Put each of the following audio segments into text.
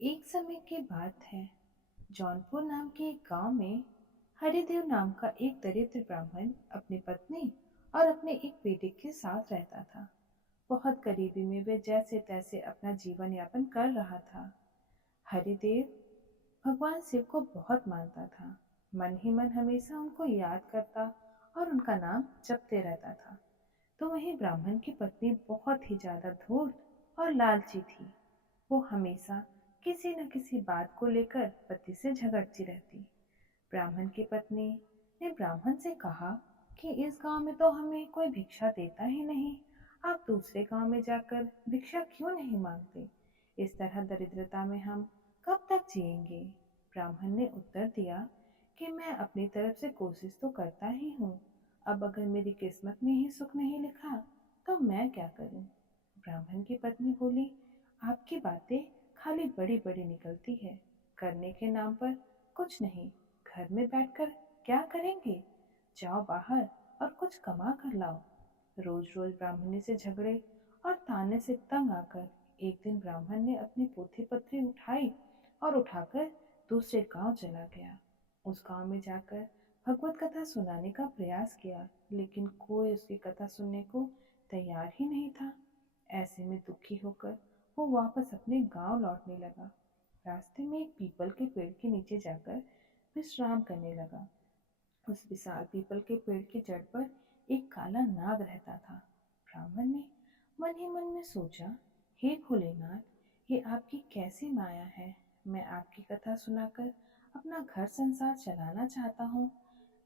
एक समय की बात है। जौनपुर नाम के एक गांव में हरिदेव नाम का एक दरिद्र ब्राह्मण अपनी पत्नी और अपने एक बेटे के साथ रहता था। बहुत गरीबी में वे जैसे तैसे अपना जीवन यापन कर रहा था। हरिदेव भगवान शिव को बहुत मानता था। मन ही मन हमेशा उनको याद करता और उनका नाम जपते रहता था। तो वहीं ब्राह्मण की पत्नी बहुत ही ज्यादा धूर्त और लालची थी। वो हमेशा किसी न किसी बात को लेकर पति से झगड़ती रहती। ब्राह्मण की पत्नी ने ब्राह्मण से कहा कि इस गांव में तो हमें कोई भिक्षा देता ही नहीं। आप दूसरे गांव में जाकर भिक्षा क्यों नहीं मांगते? इस तरह दरिद्रता में हम कब तक जिएंगे? ब्राह्मण ने उत्तर दिया कि मैं अपनी तरफ से कोशिश तो करता ही हूँ। अब अगर मेरी किस्मत में ही सुख नहीं लिखा तो मैं क्या करूँ? ब्राह्मण की पत्नी बोली, आपकी बातें खाली बड़ी बड़ी निकलती है, करने के नाम पर कुछ नहीं। घर में बैठकर क्या करेंगे? जाओ बाहर और कुछ कमा कर लाओ। रोज रोज ब्राह्मणी से झगड़े और ताने से तंग आकर एक दिन ब्राह्मण ने अपनी पोथी पत्री उठाई और उठाकर दूसरे गांव चला गया। उस गांव में जाकर भगवत कथा सुनाने का प्रयास किया, लेकिन कोई उसकी कथा सुनने को तैयार ही नहीं था। ऐसे में दुखी होकर वो वापस अपने गांव लौटने लगा। रास्ते में एक पीपल के पेड़ के नीचे जाकर विश्राम करने लगा। उस विशाल पीपल के पेड़ की जड़ पर एक काला नाग रहता था। ब्राह्मण ने मन ही मन में सोचा, हे भोलेनाथ, ये आपकी कैसी माया है। मैं आपकी कथा सुनाकर अपना घर संसार चलाना चाहता हूँ,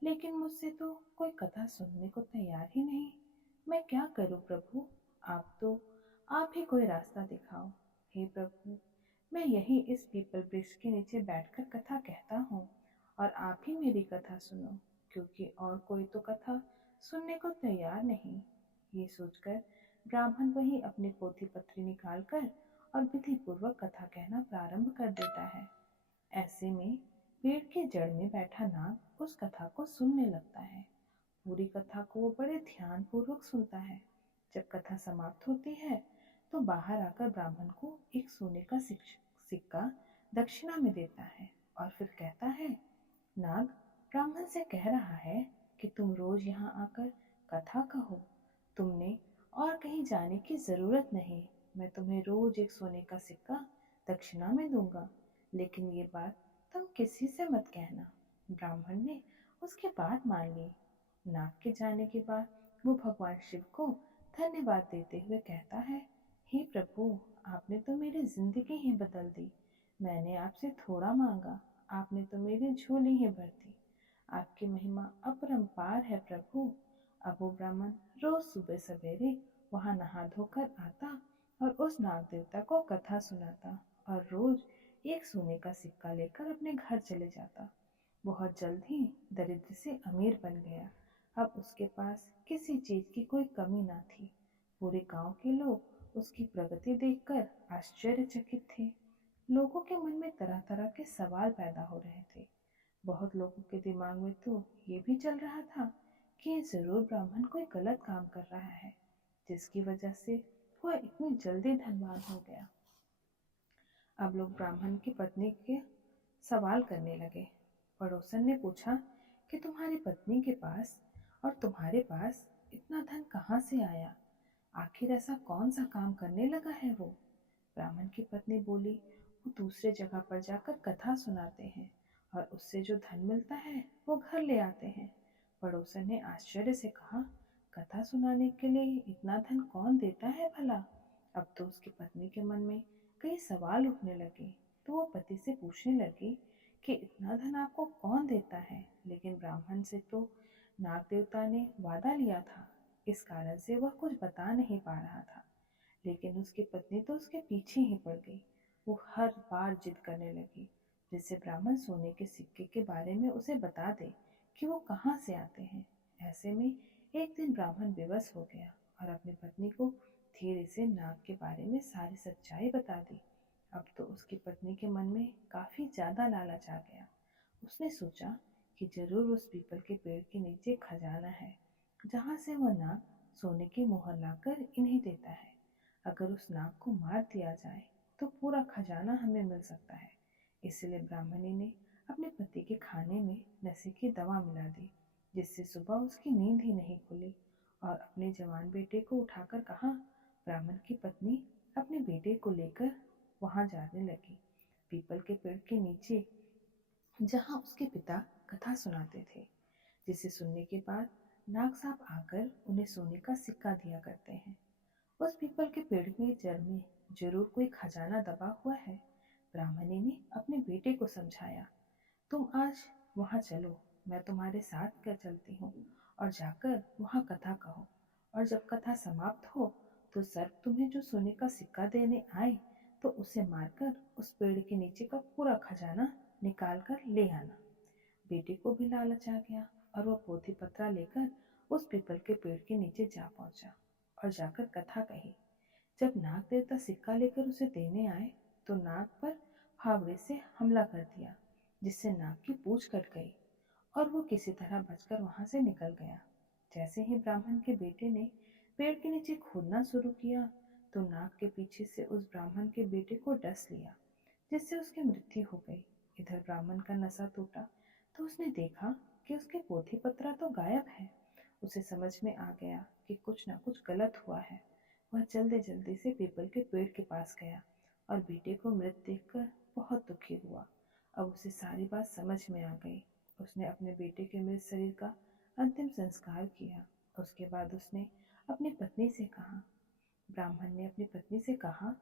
लेकिन मुझसे तो कोई कथा सुनने को तैयार ही नहीं। मैं क्या करूँ प्रभु? आप ही कोई रास्ता दिखाओ। हे प्रभु, मैं यही इस पीपल वृक्ष के नीचे बैठकर कथा कहता हूँ और आप ही मेरी कथा सुनो, क्योंकि और कोई तो कथा सुनने को तैयार नहीं। ये सोचकर ब्राह्मण वही अपनी पोथी पत्री निकालकर और विधि पूर्वक कथा कहना प्रारंभ कर देता है। ऐसे में पेड़ के जड़ में बैठा नाग उस कथा को सुनने लगता है। पूरी कथा को वो बड़े ध्यान पूर्वक सुनता है। जब कथा समाप्त होती है तो बाहर आकर ब्राह्मण को एक सोने का सिक्का दक्षिणा में देता है और फिर कहता है, नाग ब्राह्मण से कह रहा है कि तुम रोज यहाँ आकर कथा कहो। तुमने और कहीं जाने की जरूरत नहीं। मैं तुम्हें रोज एक सोने का सिक्का दक्षिणा में दूंगा, लेकिन ये बात तुम किसी से मत कहना। ब्राह्मण ने उसकी बात मान ली। नाग के जाने के बाद वो भगवान शिव को धन्यवाद देते हुए कहता है, हे प्रभु, आपने तो मेरी जिंदगी ही बदल दी। मैंने आपसे थोड़ा मांगा, आपने तो मेरी झोली ही भर दी। आपकी महिमा अपरंपार है प्रभु। अब वो ब्राह्मण रोज सुबह सवेरे वहां नहा धोकर आता और उस नाग देवता को कथा सुनाता और रोज एक सोने का सिक्का लेकर अपने घर चले जाता। बहुत जल्द ही दरिद्र से अमीर बन गया। अब उसके पास किसी चीज की कोई कमी ना थी। पूरे गांव के लोग उसकी प्रगति देखकर आश्चर्यचकित थे। लोगों के मन में तरह तरह के सवाल पैदा हो रहे थे। बहुत लोगों के दिमाग में तो ये भी चल रहा था कि जरूर ब्राह्मण कोई गलत काम कर रहा है, जिसकी वजह से वह इतनी जल्दी धनवान हो गया। अब लोग ब्राह्मण की पत्नी के सवाल करने लगे। पड़ोसन ने पूछा कि तुम्हारी पत्नी के पास और तुम्हारे पास इतना धन कहाँ से आया? आखिर ऐसा कौन सा काम करने लगा है वो? ब्राह्मण की पत्नी बोली, वो दूसरे जगह पर जाकर कथा सुनाते हैं और उससे जो धन मिलता है वो घर ले आते हैं। पड़ोसन ने आश्चर्य से कहा, कथा सुनाने के लिए इतना धन कौन देता है भला? अब तो उसकी पत्नी के मन में कई सवाल उठने लगे। तो वो पति से पूछने लगी कि इतना धन आपको कौन देता है? लेकिन ब्राह्मण से तो नाग देवता ने वादा लिया था, इस कारण से वह कुछ बता नहीं पा रहा था। लेकिन उसकी पत्नी तो उसके पीछे ही पड़ गई। वो हर बार जिद करने लगी, जिससे ब्राह्मण सोने के सिक्के के बारे में उसे बता दे कि वो कहाँ से आते हैं। ऐसे में एक दिन ब्राह्मण विवश हो गया और अपनी पत्नी को धीरे से नाग के बारे में सारी सच्चाई बता दी। अब तो उसकी पत्नी के मन में काफी ज्यादा लालच आ गया। उसने सोचा कि जरूर उस पीपल के पेड़ के नीचे खजाना है, जहाँ से वह नाग सोने की मोहर लाकर इन्हें देता है। अगर उस नाग को मार दिया जाए तो पूरा खजाना हमें मिल सकता है। इसलिए ब्राह्मणी ने अपने पति के खाने में नशे की दवा मिला दी, जिससे सुबह उसकी नींद ही नहीं खुली, और अपने जवान बेटे को उठाकर कहा। ब्राह्मण की पत्नी अपने बेटे को लेकर वहां जाने लगी, पीपल के पेड़ के नीचे, जहां उसके पिता कथा सुनाते थे, जिसे सुनने के बाद नाग साहब आकर उन्हें सोने का सिक्का दिया करते हैं। उस पीपल के पेड़ की जड़ में जरूर कोई खजाना दबा हुआ है। ब्राह्मणी ने अपने बेटे को समझाया, तुम आज वहां चलो, मैं तुम्हारे साथ कर चलती हूँ, और जाकर वहां कथा कहो, और जब कथा समाप्त हो तो सर्प तुम्हें जो सोने का सिक्का देने आए तो उसे मारकर उस पेड़ के नीचे का पूरा खजाना निकाल कर ले आना। बेटे को भी लालच आ गया और वह पोथी पत्रा लेकर उस पीपल के पेड़ के नीचे जा पहुंचा और जाकर कथा कही। जब नाग देवता सिक्का लेकर उसे देने आए तो नाग पर फावड़े से हमला कर दिया, जिससे नाग की पूंछ कट गई और वो किसी तरह बचकर वहां से निकल गया। जैसे ही ब्राह्मण के बेटे ने पेड़ के नीचे खोदना शुरू किया तो नाग के पीछे से उस ब्राह्मण के बेटे को डस लिया, जिससे उसकी मृत्यु हो गई। इधर ब्राह्मण का नशा टूटा तो उसने देखा कि उसके पोथी पत्रा तो गायब है। उसे समझ में आ गया कि कुछ न कुछ गलत हुआ है। वह जल्दी जल्दी से पीपल के पेड़ के पास गया और बेटे को मृत देखकर बहुत दुखी हुआ। अब उसे सारी बात समझ में आ गई। उसने अपने बेटे के मृत शरीर का अंतिम संस्कार किया। उसके बाद उसने अपनी पत्नी से कहा, ब्राह्मण ने अपनी पत्नी से कहा,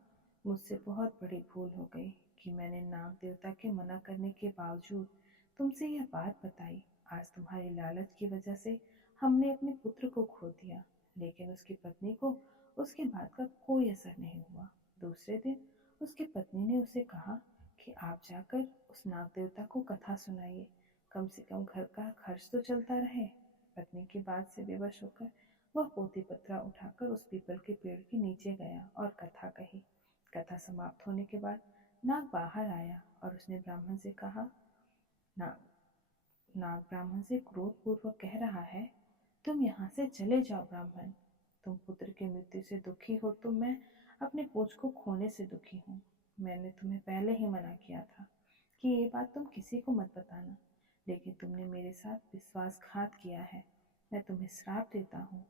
मुझसे बहुत बड़ी भूल हो गई कि मैंने नाग देवता के मना करने के बावजूद तुमसे यह बात बताई। आज तुम्हारी लालच की वजह से हमने अपने पुत्र को खो दिया, लेकिन उसकी पत्नी को उसकी बात का कोई असर नहीं हुआ। दूसरे दिन उसकी पत्नी ने उसे कहा कि आप जाकर उस नाग देवता को कथा सुनाइए, कम से कम घर का खर्च तो चलता रहे। पत्नी की बात से विवश होकर वह पोथी पत्रा उठाकर उस पीपल के पेड़ के नीचे गया और कथा कही। कथा समाप्त होने के बाद नाग बाहर आया और उसने ब्राह्मण से कहा, नाग नाग ब्राह्मण से क्रोधपूर्वक कह रहा है, तुम यहाँ से चले जाओ ब्राह्मण। तुम पुत्र की मृत्यु से दुखी हो तो मैं अपने पूंछ को खोने से दुखी हूँ। मैंने तुम्हें पहले ही मना किया था कि ये बात तुम किसी को मत बताना, लेकिन तुमने मेरे साथ विश्वासघात किया है। मैं तुम्हें श्राप देता हूँ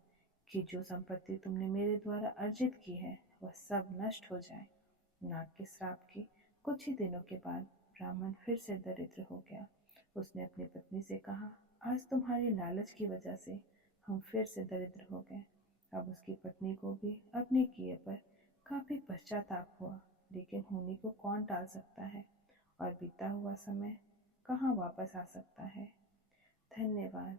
कि जो संपत्ति तुमने मेरे द्वारा अर्जित की है वह सब नष्ट हो जाए। नाग के श्राप के कुछ ही दिनों के बाद ब्राह्मण फिर से दरिद्र हो गया। उसने अपनी पत्नी से कहा, आज तुम्हारी लालच की वजह से हम फिर से दरिद्र हो गए। अब उसकी पत्नी को भी अपने किए पर काफी पश्चाताप हुआ, लेकिन होने को कौन टाल सकता है, और बीता हुआ समय कहाँ वापस आ सकता है। धन्यवाद।